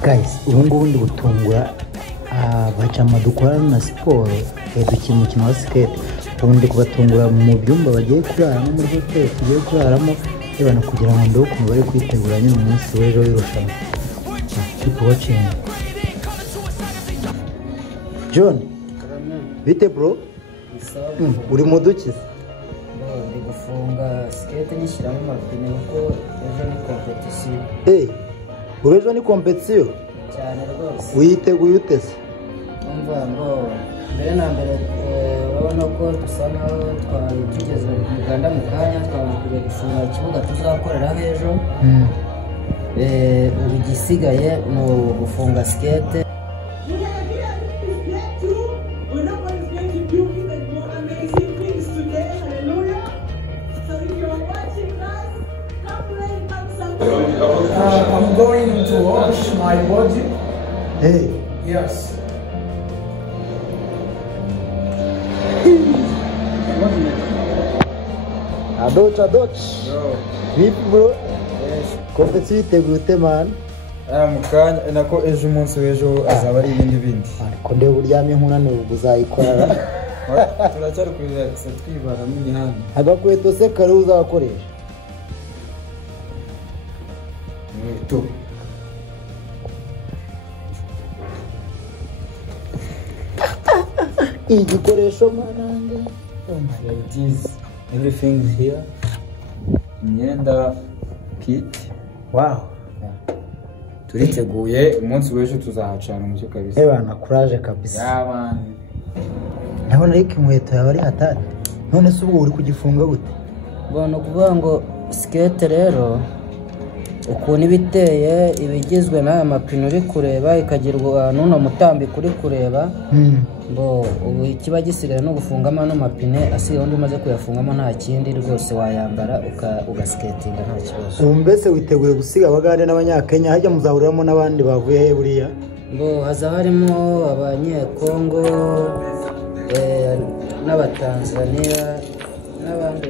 guys ubu ngubu ndi gutungura abajama dukorana na siporo dukina umukino wa skate ubu ndi kubatungura mu byumba bagiye kuraramo muri hoteli tugiye kuraramo ibana kugira ngo ndebe ukuntu bari kwitegura nyine umunsi w'ejo w'irushanwa. Keep watching. John bite bro? Uri mu dukiza? Ndi gufunga skate nyishyiramo amapine kuko ejo ni competition. Ubejo ni competition? Cyane rwose. Uyiteguye utese? Umva ngo mbere na mbere urabona ko dusa naho twari tugeze mu Uganda mu kanya twamaze gufunga ikibuga tuzakoreraho ejo. Ubu igisigaye ni gufunga skate. I'm going to wash my body. Hey. Yes. Adoch. Bip bro. Yes. Competition iteguye man. Mukanya nako ejo umunsi w'ejo azaba ari ibindi. Ariko ndebe uryamye nkunane uzayikorera. Turacyari kurira twibara mu mihanda. Agakweto se kare uzakoresha. Tu. Igikoresho manange. It is everything is here. Imyenda, kit. Wow. Turiteguye umunsi w'ejo tuzahacana mu cyo kabisa. Bana courage kabisa. Yabana. Ndabona ariko inkweto yawe ari hatari. None se ubu uri kugifunga gute? Bona kuvuga ngo skate rero ukuntu ibiteye ibigizwe n'aya mapine uri kureba ikagirwa n'uno mutambi kuri kureba. Bo ubu ikiba gisigaye no gufungamo no mapine asigaye undi umaze kuyafungamo nta kindi rwose wayambara ugaskatinga nta kibazo. Ubu mbese witeguye gusiga abagande n'abanyakenya hajya muzahuriramo n'abandi bavuye he buriya? Bo haza harimo abanyekongo n'abatanzania n'abandi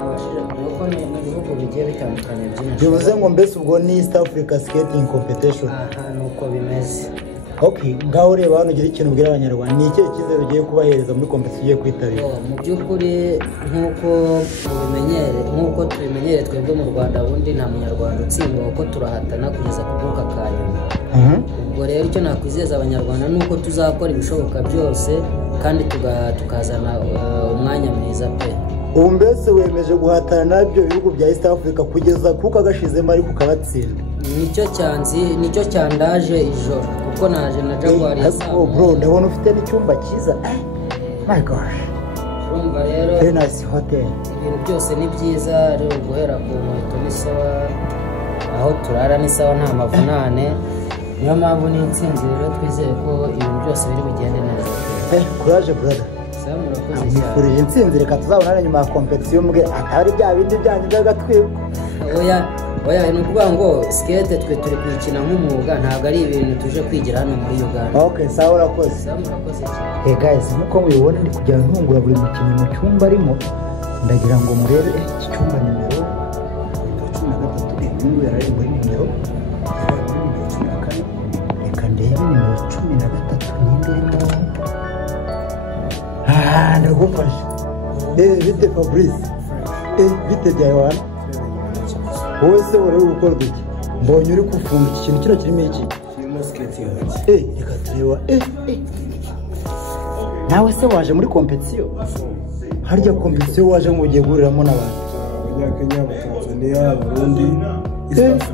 abashije kuko ni ibihugu bigiye bitandukanye byinshi. Bivuze ngo mbese ubwo ni East Africa Skating Competition. Nuko bimeze. Okay, ngaho reba hano ugira ikintu ubwira abanyarwanda ni ikihe cyizere ugiye kubahereza muri competition ugiye kwitabira? Mu by'ukuri nk'uko tubimenyere twebwe mu Rwanda ubundi nta munyarwanda utsindwa kuko turahatana kugeza ku bwuka ka nyuma. Ubwo rero icyo nakwizeza abanyarwanda ni uko tuzakora ibishoboka byose kandi tukazana umwanya mwiza pe. Ubu mbese wemeje guhatana nabyo bihugu bya East Africa kugeza kuko agashizemo ariko kabatsinda? Nicyo cyandaje ijoro kuko naje na Jaguar ya Sao. Bro ndabona ufite n'icyumba cyiza. My gosh. Urumva rero very nice hotel. Ibintu byose ni byiza rero guhera ku nkweto ni sawa aho turara ni sawa nta mavunane. Niyo mpamvu ni intsinzi rero twizeye ko ibintu byose biri bugende neza. Courage brother. Amufurije intsinzi reka tuzabonana nyuma ya competition mbwe atari bya bindi byanyu by'agatwiwe. Oya ni ukuvuga ngo skate twe turi kwikina nk'umwuga ntabwo ari ibintu tuje kwigira hano muri Uganda. Okay, sawa urakoze. Hey guys, nkuko mubibona ndi kujya ntungura buri mukinnyi mu cyumba arimo ndagira ngo murebe iki cyumba nimero 13 n'ingo yari muri nimero 14 reka ndebe nimero 13 n'indi irimo. Ndagufasha. Bite Fabrice? Bite Diana? Wowe se uri gukora iki? Mbonye uri kufunga iki kintu kino kirimo iki? Kirimo skate yawe. Reka tureba. Nawe se waje muri competition? Harya competition waje ngo ugiye guhuriramo n'abantu? Abanyakenya, Abatanzania, Abarundi, East Africa.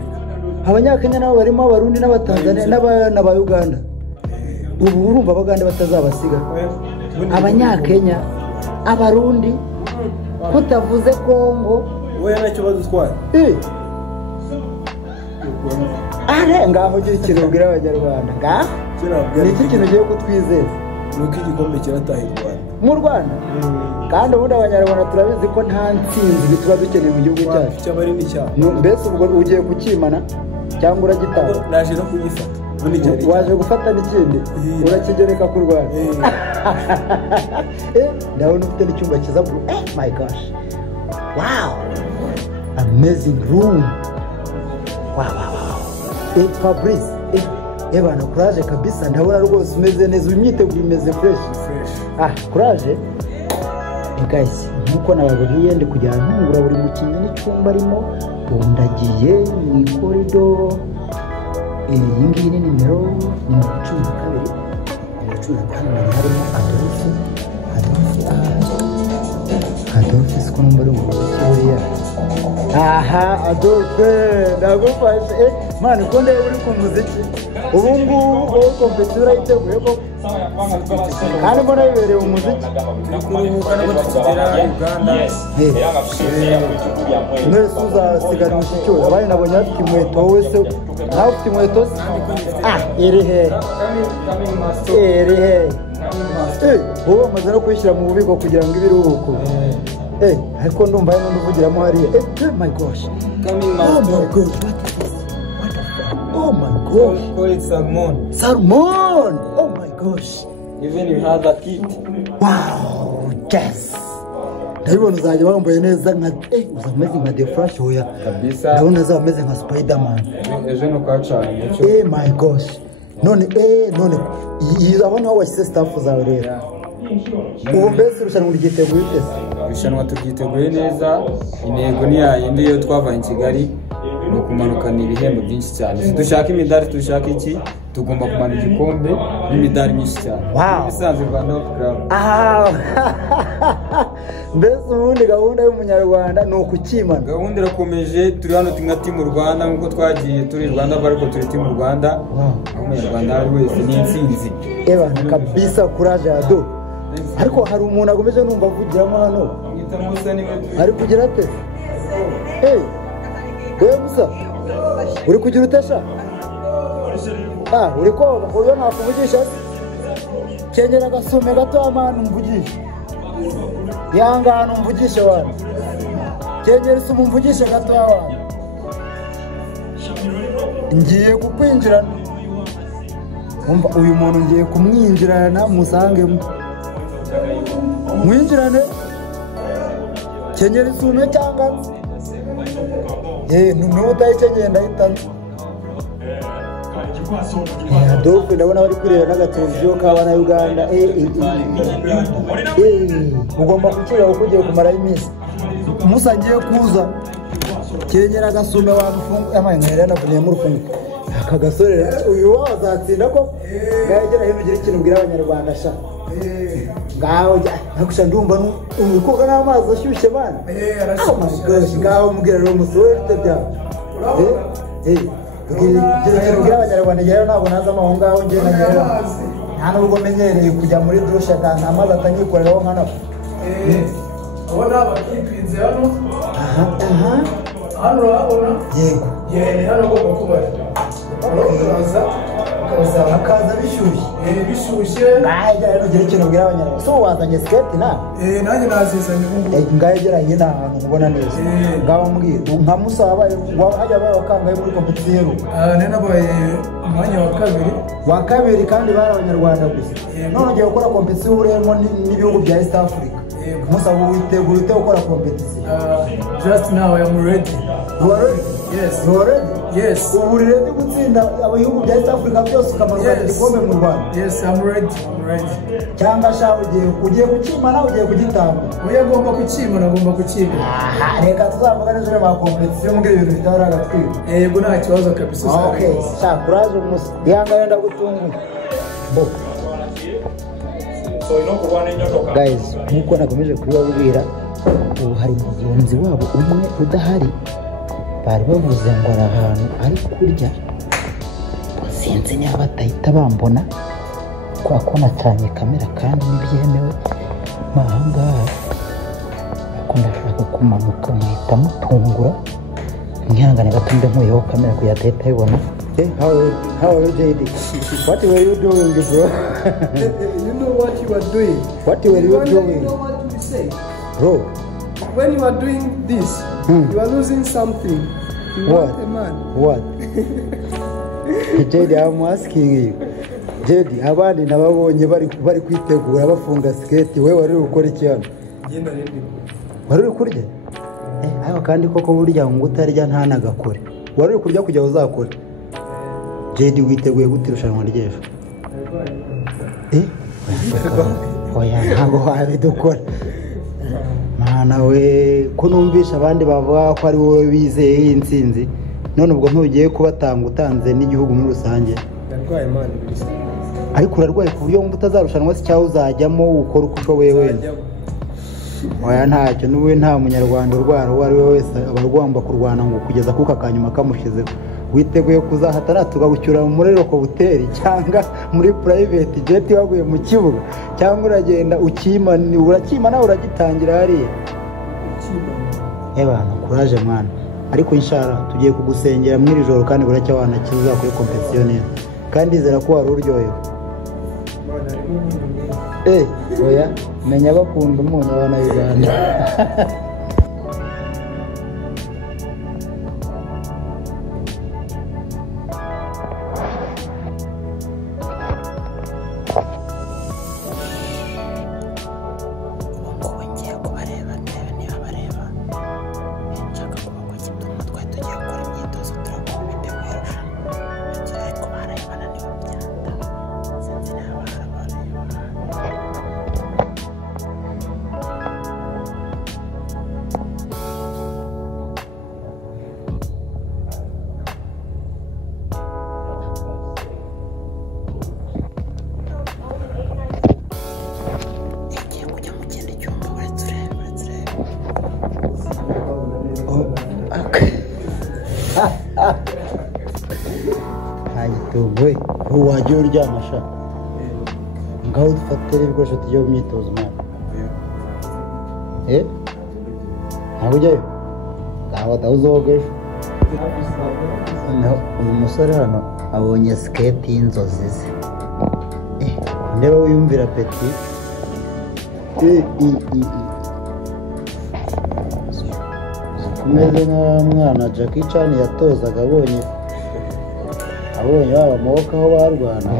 Abanyakenya nabo barimo Abarundi n'Abatanzania n'aba Uganda. Ubu urumva Abaganda batazabasiga. Abanyakenya, Abarundi, kutavuze Kongo. Wowe nacyo badutwara. Ngaho gira ikintu ubwira abanyarwanda. Ngaho ni iki kintu ugiye kutwizeza? Nuko igikombe kirataha i Rwanda. Mu Rwanda? Kandi ubundi abanyarwanda turabizi ko nta ntsinzi tuba dukeneye mu gihugu cyacu. Cyabari n'icyaha. Mbese ubwo ugiye kukimana cyangwa uragitanga? Naje no kugifata. Waje gufata n'ikindi urakigereka ku Rwanda. Ndabona ufite n'icyumba cyiza bro. My gosh. Wow. Amazing room. Wow. Fabrice. Ebana courage kabisa ndabona rwose umeze neza imyiteguro imeze fresh. Courage. Guys, nkuko nababwiye ndi kujya ntungura buri mukinnyi n'icyumba arimo ndagiye mu corridor iyi ngiyi ni nimero 12 harimo Adolphe siko numero buriya Adolphe ndagufashe man ko ndebe uri ku muziki ubu ngubu kompetitora yiteguye ko kandi mbona bibereye umuziki kuruhuka no tukigera Uganda mwese uzasigara mushiki we abandi nabonye afite inkweto wese nawe ufite inkweto irihe wowe umaze no kwishyira mu bubiko kugira ngo ibiruhuko ariko ndumva hari n'undi uvugiramo hariya my gosh oh my gosh call it salmon. Oh my gosh, Even you have that eat. Wow, yes. Ndabona uzajya wambaye neza nka uzameze nka The Flash hoya Kabisa. ndabona uzameze nka Spider-Man. Ejo no kwacanye. My gosh. None yizabona aho washyize staff zawe rero. Ubu mbese rushanwa ryiteguye ute? Rushanwa turyiteguye neza. Intego ni yayindi yo twavanye Kigali no kumanukana ibihembo byinshi cyane. Dushaka imidari, dushaka iki? Tugomba kumanuka igikombe n'imidari myinshi cyane. Wow. Bisanzwe Rwanda program. Mbese ubundi gahunda y'umunyarwanda ni ukukimana. Gahunda irakomeje, turi hano tingati mu Rwanda nkuko twagiye turi Rwanda bariko turi mu Rwanda. Aho umunyarwanda ari wese ni insinzi. Kabisa courage ado. Ariko hari umuntu agomeje numva avugiramo hano. Mwita Musa niwe turi. Ari kugira ate? Wewe Musa. Uri kugira utesha? Uri koga uyo nakuvugisha. Kenyera gasume gato amana umvugisha. Yangana umvugisha wana. Kenyera sumu umvugisha gato wana. Ngiye kukwinjirana. Umva uyu muntu ngiye kumwinjirana musangemo. Mwinjirane. Kenyera sume cyangwa nuno utayicenyeye ndahitana. Adolphe ndabona bari kureba n'agateleviziyo k'abana Uganda. Ugomba kukira uko ugiye kumara iminsi. Musa ngiye kuza. Kenyera gasume wamufunga amaye nkera navuniye mu rufungo. Aka gasore uyu wazatsinda ko gahegera hino gira ikintu ubwira abanyarwanda sha. Ngaho nakusha ndumva ubikoga n'amazi ashyushye bana. Arashyushye. Ngaho mubwira rero musore bya. Gira abanyarwanda rero ntabwo naza amaho ngaho ngiye na rero. Nta nubwo menyereye kujya muri dushe kandi amazi atanyikoreraho nkana. Ubona abakipinze hano. Hano urabona? Yego. Hano ugomba kuba. Akaza bishyushye. Bishyushye. Ngahegera rero gira ikintu ubwira abanyarwanda. So wazanye skate na? Nanjye nazizanye ubu. Ngahegera nyina ahantu mubona neza. Ngaho mbwira nka Musa wabaye hajya baye wakangaye muri competition. Nene nabaye umwanya wa kabiri kandi bari abanyarwanda gusa. None ugiye gukora competition uremo n'ibihugu bya East Africa. Musa witeguye gukora competition. Just now I am ready. You are ready? Yes. You are ready? Yes. Ubu ready gutsinda abayihugu bya East Africa byose ukamanuka igikombe mu Rwanda. Yes, I'm ready. Cyangwa sha ugiye kukimana ugiye kugitanga. Uya ngomba kukimana. Reka tuzavuga neza mu competition mbwira ibintu bitara agatwiko. Yego nta kibazo kabisa. Okay, sha courage Musa. Yanga yenda gutunga. Guys, nkuko nakomeje kubabwira ubu hari mugenzi wabo umwe udahari bari bavuze ngo ari ahantu ari kurya sinzi niba batahita bambona kwa ko nacanye kamera kandi nibyemewe mahangaha ariko ndashaka kumanuka nkahita mutungura nkihangane gato mbe nkuyeho kamera kugira atahita ayibona. How are you, JD? What were you doing, bro? You know what you are doing. What were you doing? You know what you say. Bro. When you are doing this, you are losing something. You What? want a man. What? JD, I'm asking you. JD, abandi nababonye bari kwitegura bafunga skate, wewe wari ukora iki hano? Genda rindi. Wari uri kurya? Ayo kandi koko burya ngo utarya nta nagakore. Wari uri kurya kujya uzakora. Jedi witeguye gute irushanwa ry'ejo? Oya ntabwo wabidukora. Mana we ko numvisha abandi bavuga ko ari wowe bizeye iyi ntsinzi, none ubwo ntugiye kubatanga utanze n'igihugu muri rusange. Narwaye Imana bisa. Ariko urarwaye ku buryo wumva utazarushanwa se cyangwa uzajyamo ukora uko ushoboye wenda? Oya ntacyo, n'uwe nta munyarwanda urwara uwo ari we wese aba agomba kurwana ngo kugeza kuka kanyuma kamushizeho. Witeguye kuzahatana tugagucyura muri Rokobuteri cyangwa muri private jet waguye mu kibuga, cyangwa uragenda urakima nawe uragitangira hariya? Ebana kuraje mwana, ariko inshallah tugiye kugusengera muri ijoro kandi buracya wanakiza kuri competition neza, kandi zera ko wari uryohewe. Oya menya bakunda umunyu abana Uganda. Hayituwe wajya uryama sha ngaho dufatire ibikoresho tujye mu myitozo mwana. Ntabwo ujyayo ngaho atawuzogeje. Uyu musore hano abonye skate y'inzozi ze. Ndeba wiyumvira peti. Umeze nk'umwana Jackie Chan yatozaga abonye baba amaboko aho barwana.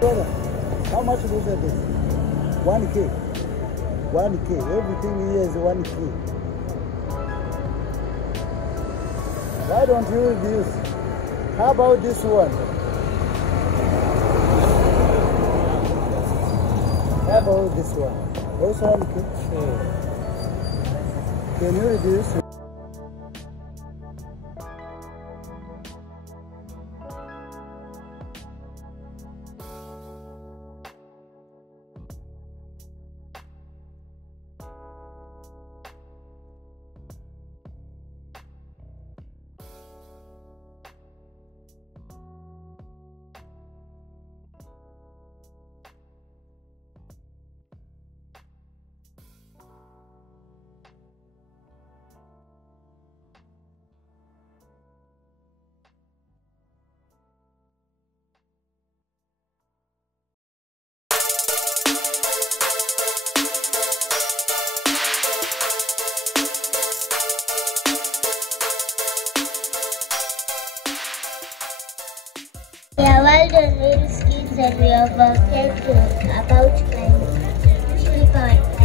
Brother, how much do you say this? 1K. 1K. Everything here is 1K. Why don't you reduce? How about this one? How about this one? Also 1K. Can you reduce? We are well done little skills and we have said about my sleeper and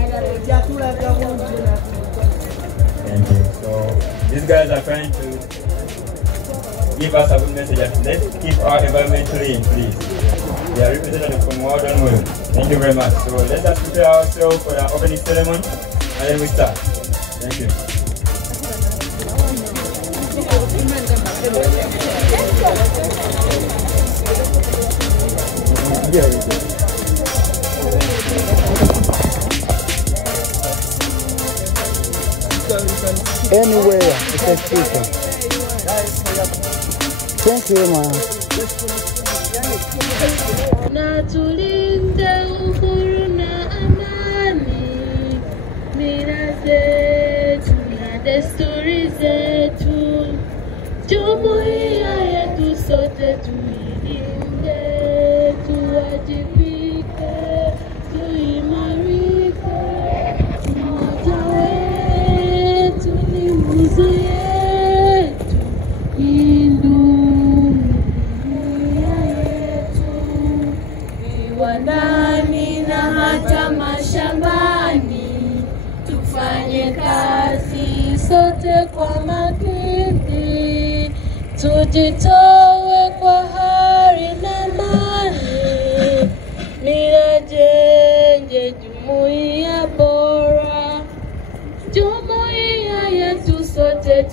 Thank you. So these guys are trying to give us a good message. Let's keep our environment clean, please. We are representative from Modern World. Thank you very much. So let us prepare ourselves for the opening ceremony and then we start. Thank you. Anywhere, it's a speaker. Thank you, man. Na tulinde uhuru na amani, mila zetu na desturi zetu, jumuiya yetu sote tuilinde, tuwajibike, tuimarike, umoja wetu ni nguzo yetu, viwandani na hata mashambani, tufanye kazi sote kwa makini, tujitoe kwa hari na mali, mila jenge jumuiya bora, jumuiya yetu sote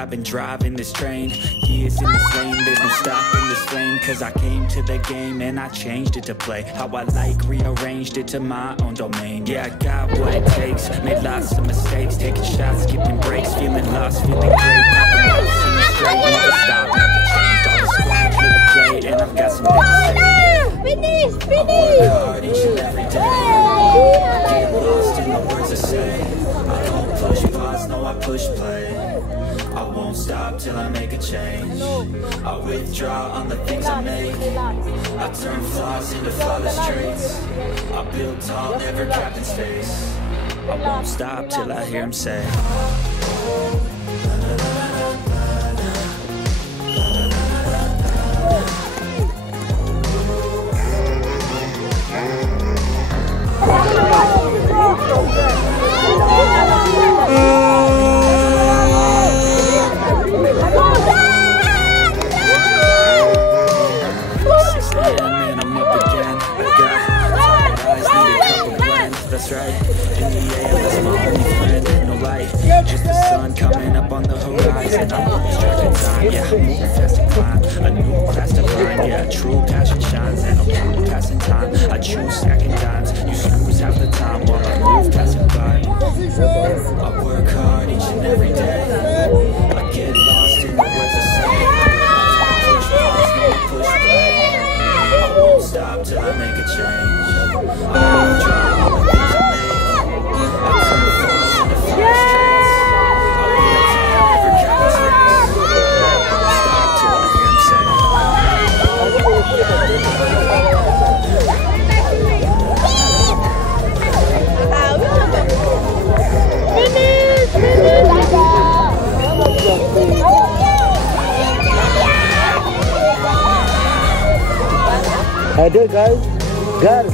I've been driving this train. Years in this lane, there's no stopping this flame. Cause I came to the game and I changed it to play how I like, rearranged it to my own domain. Yeah, I got what it takes, made lots of mistakes, taking shots, skipping breaks, feeling lost, feeling great, popping notes, seeing straight, never stop, never change, all the squad here to play, and I've got something to say. Finish! I work hard each and every day, I get lost in the words I say, I don't push pause, no I push play, I won't stop till I make a change, I withdraw on the things I make, I turn flaws into flawless traits, I build tall, never capped in space, I won't stop till I hear him say. That's right, in the AM, that's my only friend, no light, just the sun coming up on the horizon, I'm moving straight in time, yeah, I'm moving fast to climb, a new class to find, yeah, true passion shines, and I'm through passing time, I choose stacking dimes, you screws half the time, while I move passing by, I work hard each and every day, I get lost in the words I say, I push pause, no push play, I won't stop till I make a change, I won't try all the things I make, I turn the flaws into flawless traits, I won't never count mistakes, I won't stop till I hear him say. I did, guys. Got it.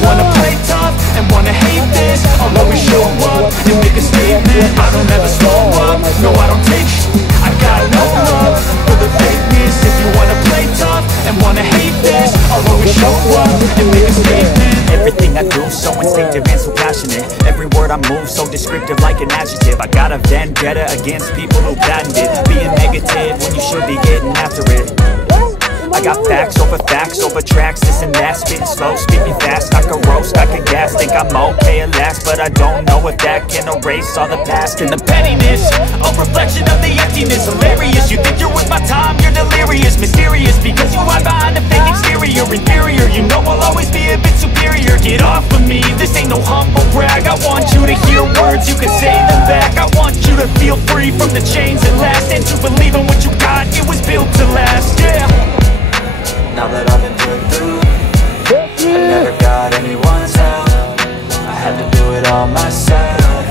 wanna play tough and wanna hate I move so descriptive like an adjective. I got a vendetta against people who patented being negative when you should be getting after it. I got facts over tracks, this and that. Spitting slow, spitting fast, I could roast, I could gas. Think I'm okay at last, but I don't know if that can erase all the past. And the pettiness, a reflection of the emptiness. Hilarious, you think you're with my time, you're delirious. Mysterious, because you hide behind a fake exterior. Inferior, you know I'll always be a bit superior. Get off of me, this ain't no humble brag. I want you to hear words, you can say them back. I want you to feel free from the chains that last, and to believe in what you got, it was built to last, yeah. Now that I've been put through, I never got anyone's help. I had to do it all myself.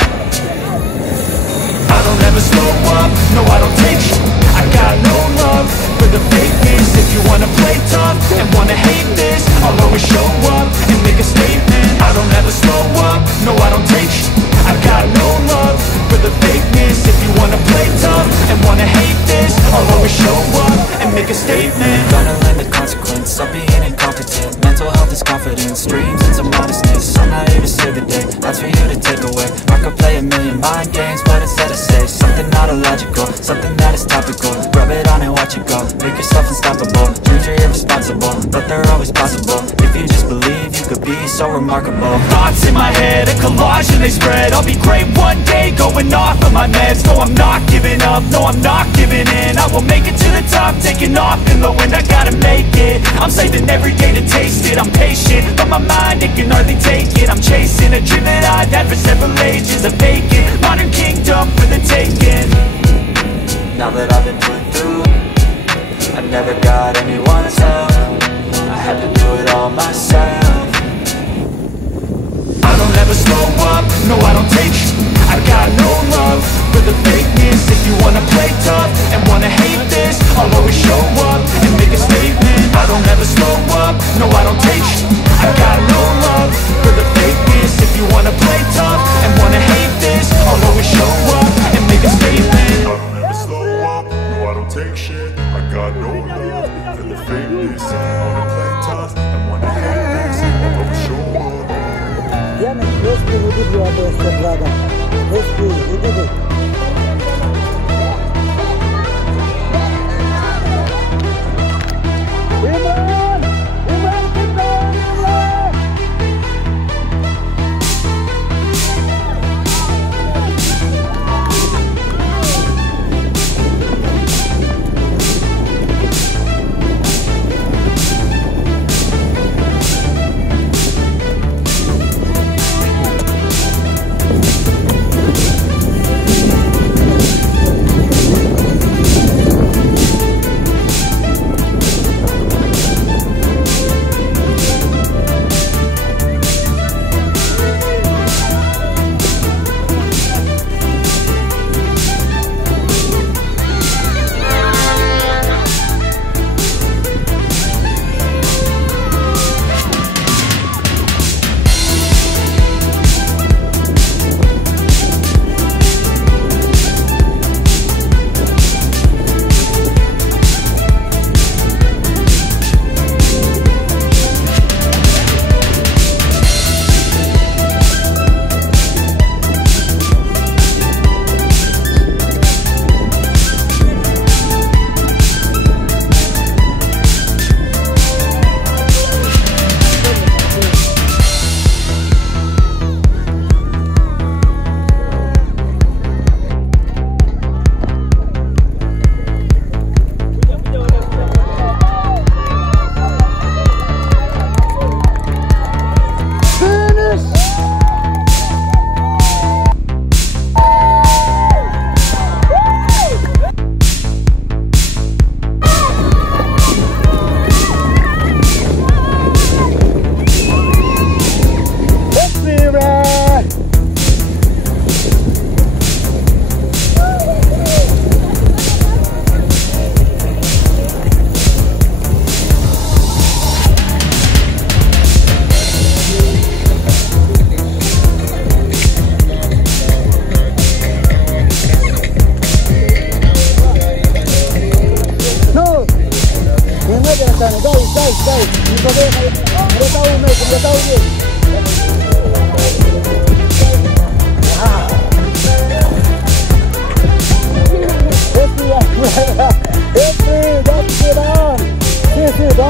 I don't ever slow up, no I don't take shit. I got no love for the fakeness. If you wanna play tough and wanna hate this, I'll always show up and make a statement. I don't ever slow up, no I don't take shit. I got no love for the fakeness. If you wanna play tough and wanna hate this, I'll always show up and make a statement. Gonna learn the consequence of being incompetent. Mental health is confidence, dreams and some modestness. I'm not here to save the day, that's for you to take away. I could play a million mind games, but instead I say something not illogical, something that is topical. Rub it on and watch it go, make yourself unstoppable. Dreams are irresponsible, but they're always possible. If you just believe, you could be so remarkable. Thoughts in my head, a collage and they spread. I'll be great one day, going off of my meds. No, I'm not giving up, no, I'm not giving in. I will make it to the top, taking off in the wind. I gotta make it, I'm saving every day to taste it. I'm patient, but my mind, it can hardly take it. I'm chasing a dream that I've had for several ages. A vacant, modern kingdom for the taking. Now that I've been put through, I never got anyone's help. I had to do it all myself. I don't ever slow up, no I don't take shit. I got no love for the fakeness. If you wanna play tough and wanna hate this, I'll always show up and make a statement. I don't ever slow up, no I don't take shit. I got no love for the fakeness. If you wanna play tough and wanna hate this, I'll always show up and make a statement. I don't ever slow up, no I don't take shit. I got no love for the fakeness. If you wanna play tough and wanna hate this, I'll always show up. Яна, просто иди для этого, брата. Просто иди.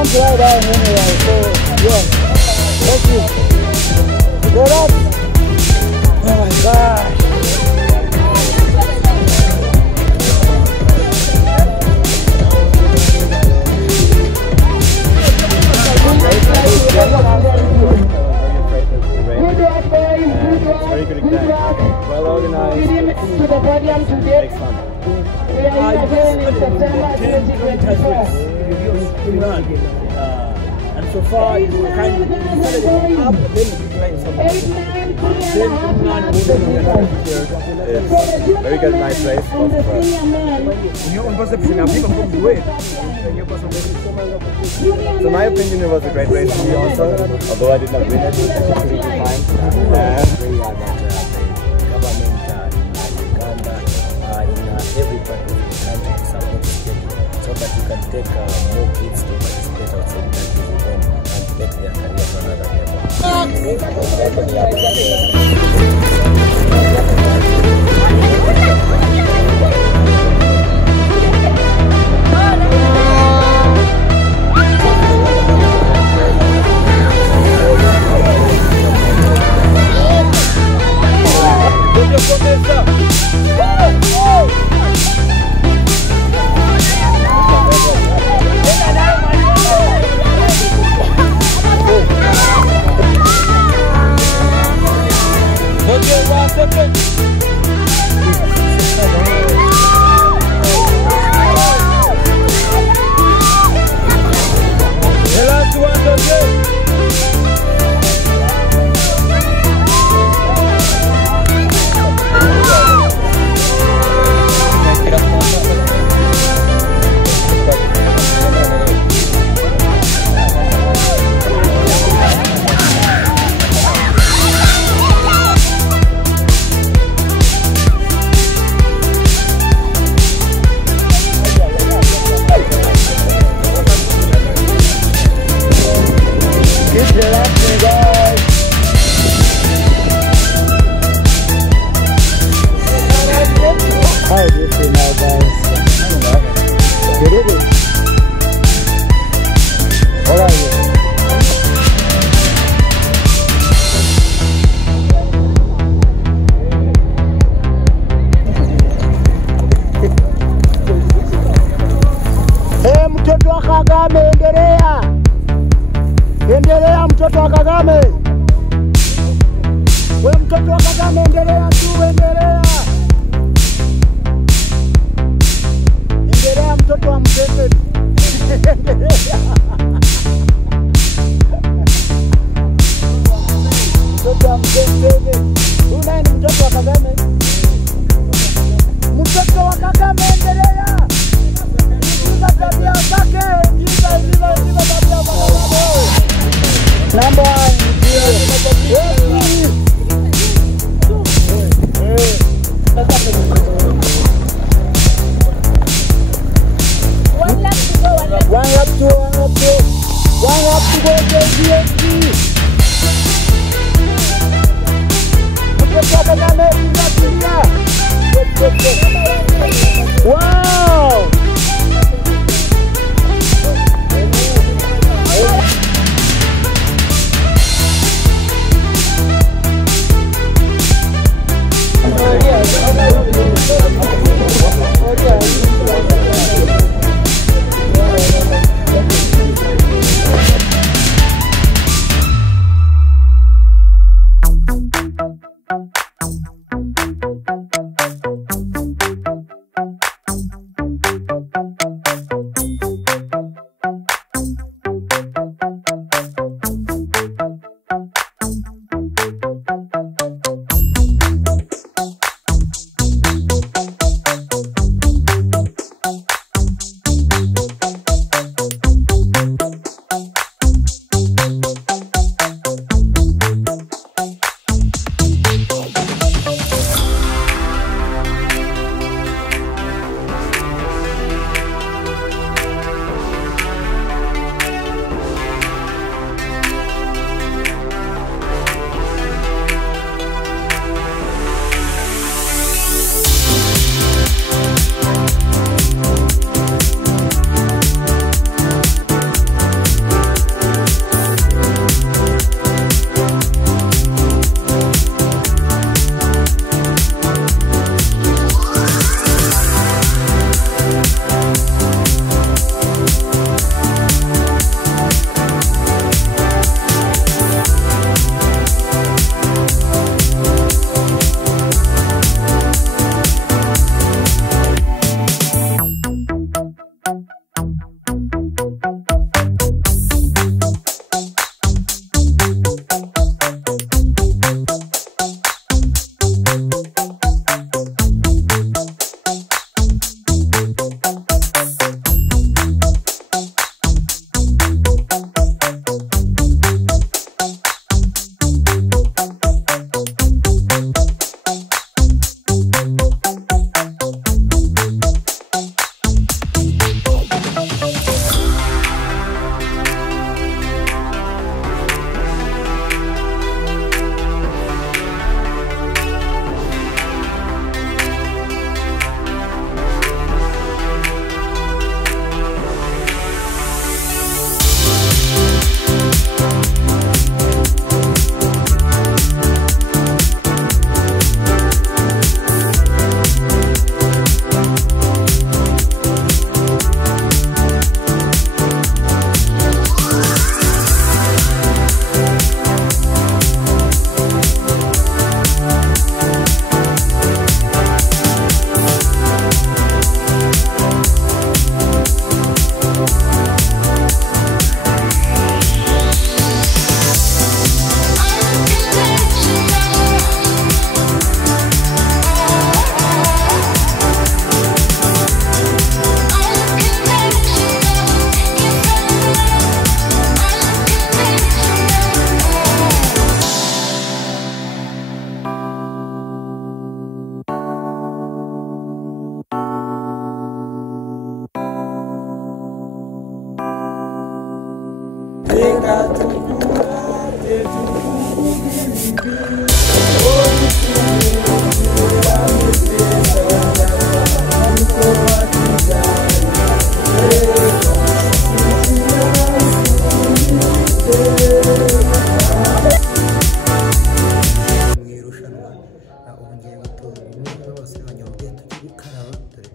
want to ride out anyway, so yeah. Thank you. Go up. Oh my gosh. Very good exam. Well organized. To the podium today. Excellent. We are here again in September 2024. And so far, you kind of started up, then you playing some very good, nice race. So my opinion, it was a great race for me also, although I did not win it, which is pretty fine. That the government in Uganda, in every part of the country to support skating, so that you can take more kids to participate outside the country and take their career to another level. Endelea mtoto wa Kagame. Wewe mtoto wa Kagame, endelea tu, endelea. Endelea mtoto wa Mseveni. Mtoto wa Mseveni. Una ni mtoto wa Kagame. Mtoto wa Kagame, endelea. Ndiza tabia zake, ndiza tabia zake. Number 1,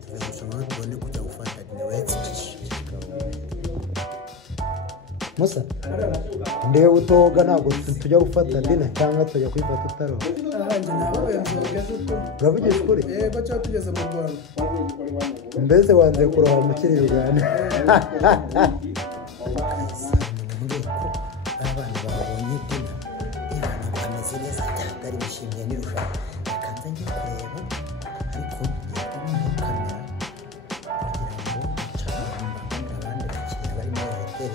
tuve gusoma tubone kujya gufata direct Musa ndebe utoga ntabwo tujya gufata dina cyangwa tujya kwifata utaro uravugisha ukuri yego cyangwa tugeze mu Rwanda mbese wanze kuroha mu kiri Uganda abana babonye dina ibana bameze neza cyane bishimiye n'irusha kanza ngiye kureba ariko muri kamera kugira ngo cyane abandi bakiri bari muri hotel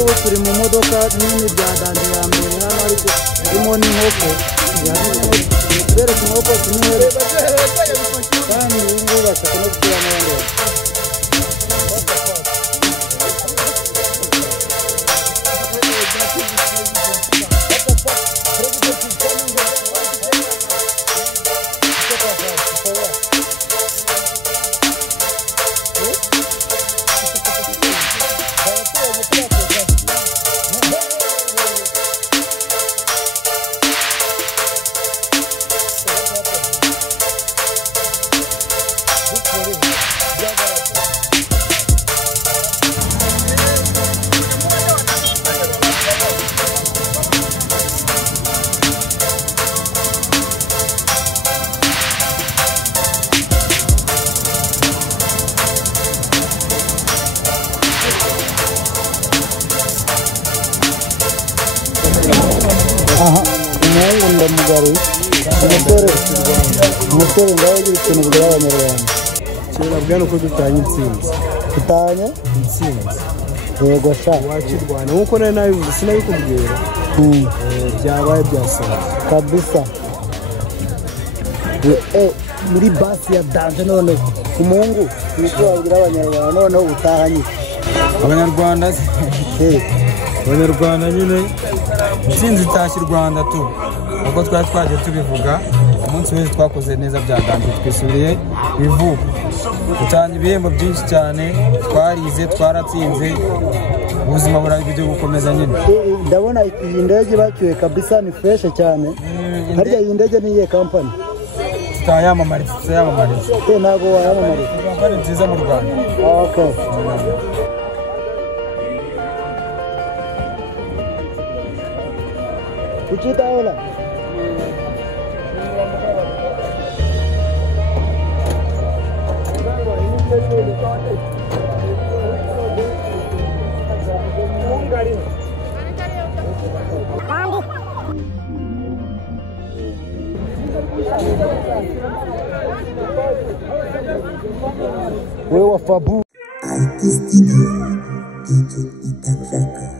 turimo turi mu modoka nini byadanje ya mbere hano ariko irimo n'inkoko kubera ko inkoko zimwe kandi ubu bashaka no gushyira n'abandi umusore ngaho ugira ikintu bwira Abanyarwanda kera bwana uko dutanye intsinzi dutanye intsinzi yego sha wakirwana nkuko nari nabivuze sinabikubwira byabaye byasaba kabisa muri basi ya danje none umuhungu nicyo wabwira Abanyarwanda noneho utahanye Abanyarwanda nyine intsinzi itashye u Rwanda tu uko twari twagiye tubivuga umunsi wese twakoze neza byadanje twisubiriye bivuga dutanga ibihembo byinshi cyane twarize twaratsinze ubuzima burabyo gukomeza nyine ndabona iyi ndege bacyuye kabisa ni fresh cyane harya iyi ndege ni iye company tutayamamariza ntabwo wayamamariza company nziza mu Rwanda okay Kuchita hola. Wewe wafabu. Artist Studio, DJ Zitandukanye.